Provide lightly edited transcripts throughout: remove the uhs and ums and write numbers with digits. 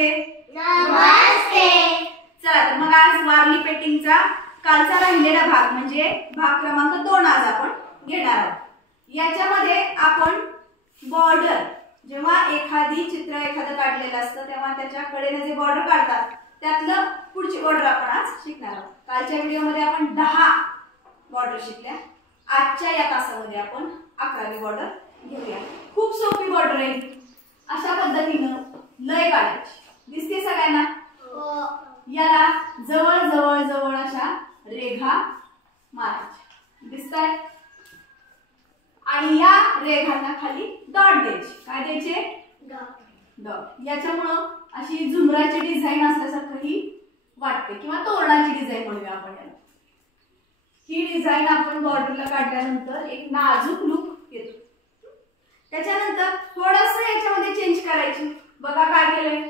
नमस्ते. चला तर मग आज वारली पेंटिंगचा कालचा राहिलेला भाग म्हणजे भाग क्रमांक 2 आज आपण घेणार आहोत. याच्यामध्ये आपण बॉर्डर, जेव्हा एखादी चित्र एखादं काढलेलं असतं तेव्हा त्याच्या कडेने जे बॉर्डर काढतात त्यातलं पुढची बॉर्डर आपण आज शिकणार आहोत. कालच्या व्हिडिओमध्ये आपण 10 बॉर्डर शिकल्या. आजच्या या तासामध्ये आपण 11वी बॉर्डर घेऊया. खूप सोपी बॉर्डर आहे. अशा पद्धतीनं लय काढायची. दिसते सगळ्यांना? याला जवळ जवळ जवळ अशा रेघा मारायच्या. दिसताय? आणि या रेघांना खाली डॉट द्यायचे. काय द्यायचे? डॉट. याच्यामुळं अशी झुमराची डिझाईन असल्यासारखं ही वाटते किंवा तोरणाची डिझाईन म्हणूया आपण याला. ही डिझाईन आपण बॉर्डरला काढल्यानंतर एक नाजूक लुक येतो. त्याच्यानंतर थोडंसं याच्यामध्ये चेंज करायची. बघा काय केलंय.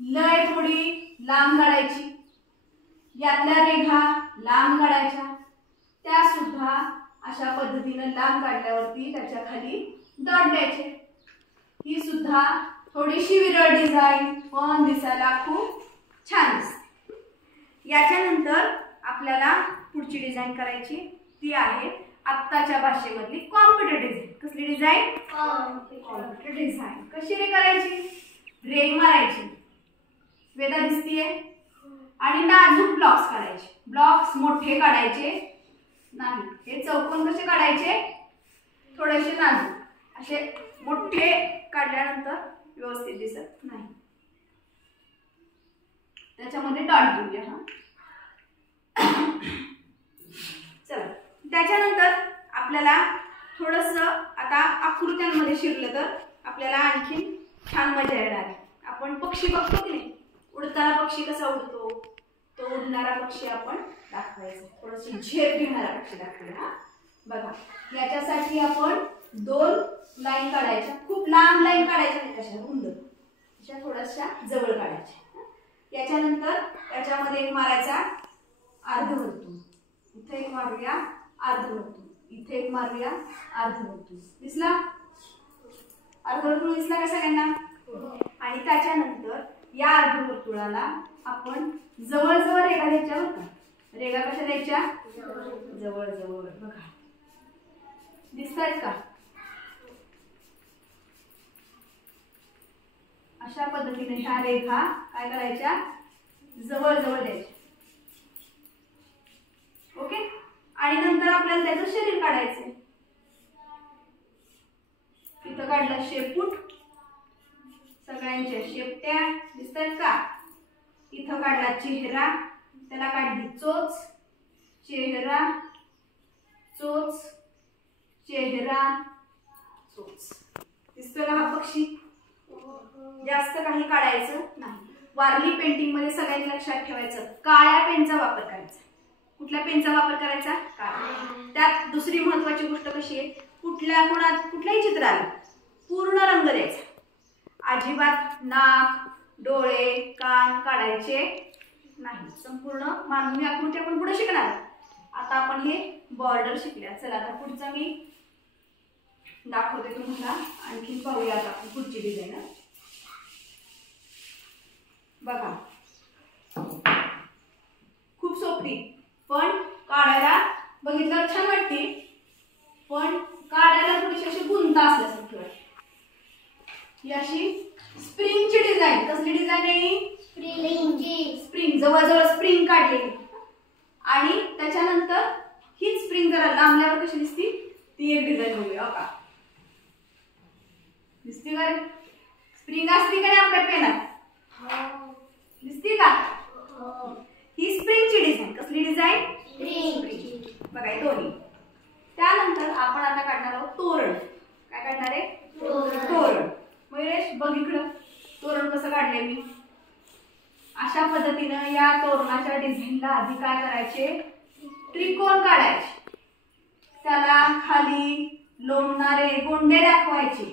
लय थोडी लांब काढायची. यातल्या रेघा लांब काढायच्या. त्या सुद्धा अशा पद्धतीने लांब काढल्यावरती त्याच्या खाली डॉट द्यायचे. ही सुद्धा थोडीशी विरळ डिझाईन पण दिसायला खूप छान दिसते. याच्यानंतर आपल्याला पुढची डिझाईन करायची. ती आहे आत्ताच्या भाषेमधली कॉम्प्युटर डिझाईन. कसली डिझाईन? Computer design. कशी रे करायची? रेघ मारायची. वेदा दिसतीये? आणि नाजूक ब्लॉक्स काढायचे. ब्लॉक्स मोठे काढायचे नाही. हे चौकोन कसे काढायचे? थोडेसे नाजूक. असे मोठे काढल्यानंतर व्यवस्थित दिसत नाही. त्याच्यामध्ये डॉट देऊया. चला, त्याच्यानंतर आपल्याला थोडंसं आता आकृत्यांमध्ये शिरलं तर आपल्याला आणखी छान मजा येणार आहे. आपण पक्षी बघतो की नाही? उडताना पक्षी कसा उडतो, तो उडणारा पक्षी आपण दाखवायचा. थोडीशी झेप घेणारा पक्षी दाखवूया. बघा, याच्यासाठी आपण 2 लाईन काढायच्या. खूप लांब लाईन काढायच्या नाही, कशा रुंद, अशा थोड्याशा जवळ काढायच्या. याच्यानंतर त्याच्यामध्ये एक मारायचा अर्धवर्तुळ. इथे एक मारूया अर्धवर्तुळ. इथे एक मारूया अर्धवर्तुळ. दिसला? अर्धवर्तुळ दिसला का सगळ्यांना? आणि त्याच्यानंतर या अर्धवर्तुळाला आपण जवळ जवळ रेघा द्यायच्या. बघा, रेघा कशा द्यायच्या? जवळ जवळ. बघा, दिसतायत का? अशा पद्धतीने ह्या रेघा काय करायच्या? जवळ जवळ द्यायच्या. ओके. आणि नंतर आपल्याला त्याचं शरीर काढायचंय. इथं काढला शेपूट, सगळ्यांच्या शेपट्या दिसतायत का? इथं काढला चेहरा, त्याला काढली चोच. चेहरा, चोच, चेहरा, चोच. दिसतोय का हा पक्षी? जास्त काही काढायचं नाही. वारली पेंटिंग मध्ये सगळ्यांनी लक्षात ठेवायचं, काळ्या पेनचा वापर करायचा. कुठल्या पेनचा वापर करायचा? काळ्या. त्यात दुसरी महत्वाची गोष्ट कशी आहे? कुठल्याही चित्राला पूर्ण रंग द्यायचा. अजिबात नाक, डोळे, कान काढायचे नाही. संपूर्ण मानवी आकृती आपण पुढे शिकणार. आता आपण हे बॉर्डर शिकल्या. चला, आता पुढचा मी दाखवते तुम्हाला. आणखी पाहूया आता आपण पुढची डिझाईन. बघा, खूप सोपी पण काढायला बघितल्यावर छान वाटते, पण काढायला थोडीशी अशी गुंता असल्यासारखी वाटते. ही अशी स्प्रिंगची डिझाईन. कसली डिझाईन आहे? स्प्रिंगची. स्प्रिंग, जवळजवळ स्प्रिंग काढलेली. आणि त्याच्यानंतर ही स्प्रिंग जरा लांबल्यावर कशी दिसती ती एक डिझाईन बघूया. का दिसते का? स्प्रिंग असती का नाही आपल्या पेनात? दिसते का? ही स्प्रिंगची डिझाईन. कसली डिझाईन? स्प्रिंग. बघा, हे दोन्ही. त्यानंतर आपण आता काढणार आहोत तोरण. काय काढणार आहे? तोरण. मयुरेश बघ इकडं, तोरण कसं काढलंय मी. अशा पद्धतीनं या तोरणाच्या डिझाईनला आधी काय करायचे? त्रिकोण काढायचे. त्याला खाली लोंबणारे गोंडे दाखवायचे.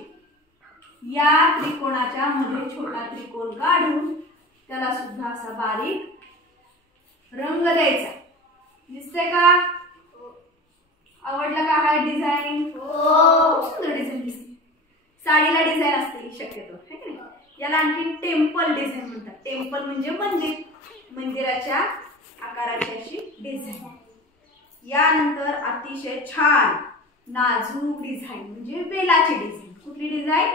या त्रिकोणाच्या मध्ये छोटा त्रिकोण काढून त्याला सुद्धा असा बारीक रंग द्यायचा. दिसतंय का? आवडला का हा डिझाईन? सुंदर डिझाईन दिसते. साडीला डिझाईन असते शक्यतो, है की नाही? याला आणखी टेम्पल डिझाईन म्हणतात. टेम्पल म्हणजे मंदिर, मंदिराच्या आकाराची अशी डिझाईन. यानंतर अतिशय छान नाजूक डिझाईन म्हणजे वेलाची डिझाईन. कुठली डिझाईन?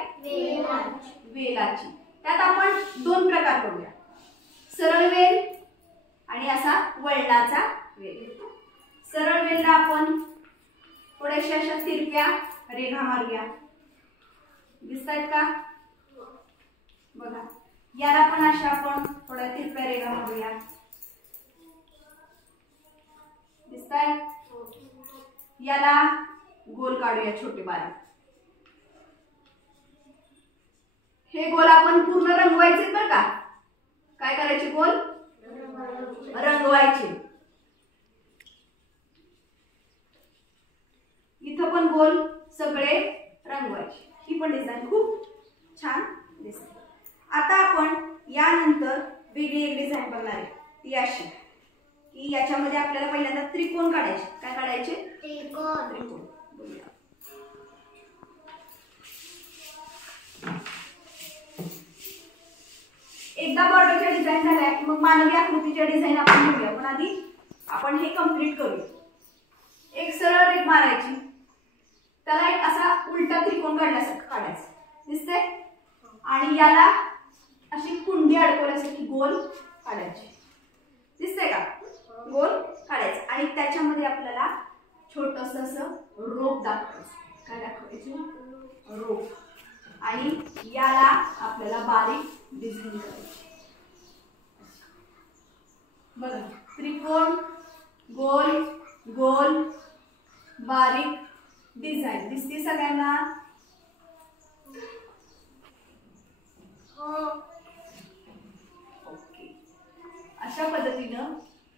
वेलाची. त्यात आपण दोन प्रकार करूया, सरळ वेल आणि असा वळणाचा वेल. सरळ वेलला आपण थोड्याशा अशा तिरप्या रेघा मारूया. दिसतायत का? बघा, याला पण अशा आपण थोड्या तिरप्या रेघा मारूया. दिसतायत? याला गोल काढूया छोटे बारीक. हे गोल आपण पूर्ण रंगवायचे बरं का. काय करायचे? गोल रंगवायचे. इथं पण गोल सगळे रंगवायचे. ही पण डिझाईन खूप छान दिसते. आता आपण यानंतर वेगळी एक डिझाईन बघणार आहे. ती अशी की याच्यामध्ये आपल्याला पहिल्यांदा त्रिकोण काढायचे. काय काढायचे? त्रिकोण. त्रिकोण बघूया. एकदा बॉर्डरच्या डिझाईन झाल्या की मग मानवी आकृतीच्या डिझाईन आपण घेऊया. पण आधी आपण हे कम्प्लीट करूया. एक सरळ रेघ मारायची, त्याला एक असा उलटा त्रिकोण काढल्यासारखं काढायचं. दिसतंय? आणि याला अशी कुंडी अडकवल्यासारखी गोल काढायची. दिसतंय का? गोल काढायचं आणि त्याच्यामध्ये आपल्याला छोटस असं रोप दाखवायचं. काय दाखवायचं? रोप. आणि याला आपल्याला बारीक डिझाईन करायची. बघा, त्रिकोण, गोल, गोल, बारीक डिझाईन दिसते सगळ्यांना? ओके. अशा पद्धतीनं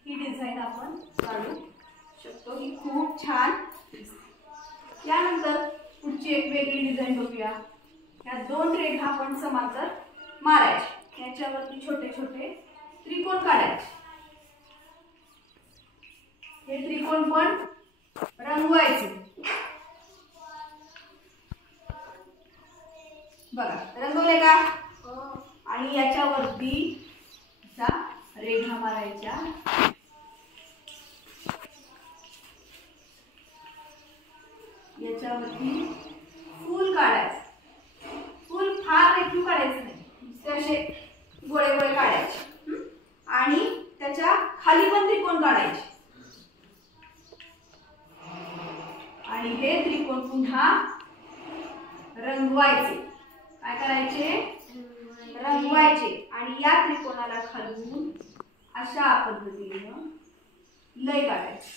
ही डिझाईन आपण काढू शकतो. ही खूप छान दिसते. यानंतर पुढची एक वेगळी डिझाईन बघूया. या दोन रेघा आपण समांतर मारायच्या. याच्यावरती छोटे छोटे त्रिकोण काढायचे. हे त्रिकोण पण रंगवायचे. बघा, रंगवले का? आणि याच्यावरती अशा रेघा मारायच्या. याच्यावरती फूल काढायचं. फूल फार रेखीव काढायचं नाही, नुसते असे गोळे गोळे काढायचे. आणि त्याच्या खाली पण त्रिकोण काढायचे. आणि हे त्रिकोण पुन्हा रंगवायचे. काय करायचे? रंगवायचे. आणि या त्रिकोणाला खालून अशा पद्धतीनं लय काढायची.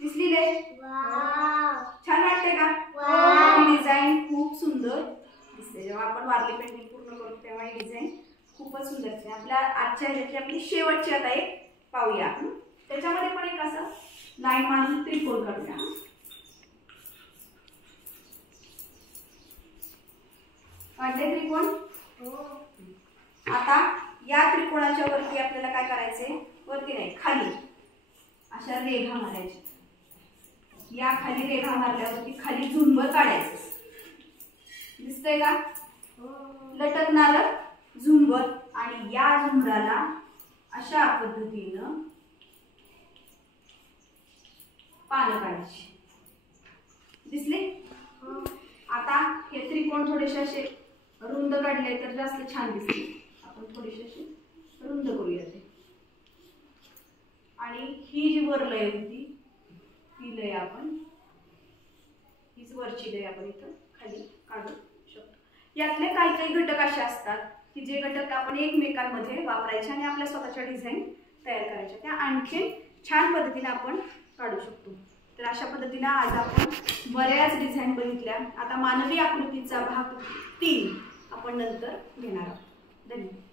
दिसली लय? छान वाटते का? ही डिझाईन खूप सुंदर दिसते. जेव्हा आपण वारली पेंटिंग पूर्ण करतो तेव्हा ही डिझाईन खूपच सुंदर दिसते. आपल्या आजच्या ह्याची आपली शेवटची आता एक पाहूया. त्याच्यामध्ये पण एक असं लाईन मारून त्रिकोण काढूया. काढले त्रिकोण? आता या त्रिकोणाच्या वरती आपल्याला काय करायचे? वरती नाही, खाली अशा रेघा मारायच्या. या खाली रेघा मारल्यावरती खाली झुंबर काढायचं. दिसतंय का? लटकणार झुंबर. आणि या झुंबराला अशा पद्धतीनं पानं काढायची. दिसले? आता हे त्रिकोण थोडेसे असे रुंद काढले तर जास्त छान दिसते. आपण थोडेसे असे रुंद करूया ते. आणि ही जी वर लय होती ती लय आपण, हीच वरची लय आपण इथं खाली काढू शकतो. यातले काही काही घटक असे असतात की जे घटक आपण एकमेकांमध्ये वापरायचे आणि आपल्या स्वतःच्या डिझाईन तयार करायच्या. त्या आणखी छान पद्धतीने आपण काढू शकतो. तर अशा पद्धतीने आज आपण बऱ्याच डिझाईन बघितल्या. आता मानवी आकृतीचा भाग 3 आपण नंतर घेणार आहोत. धन्यवाद.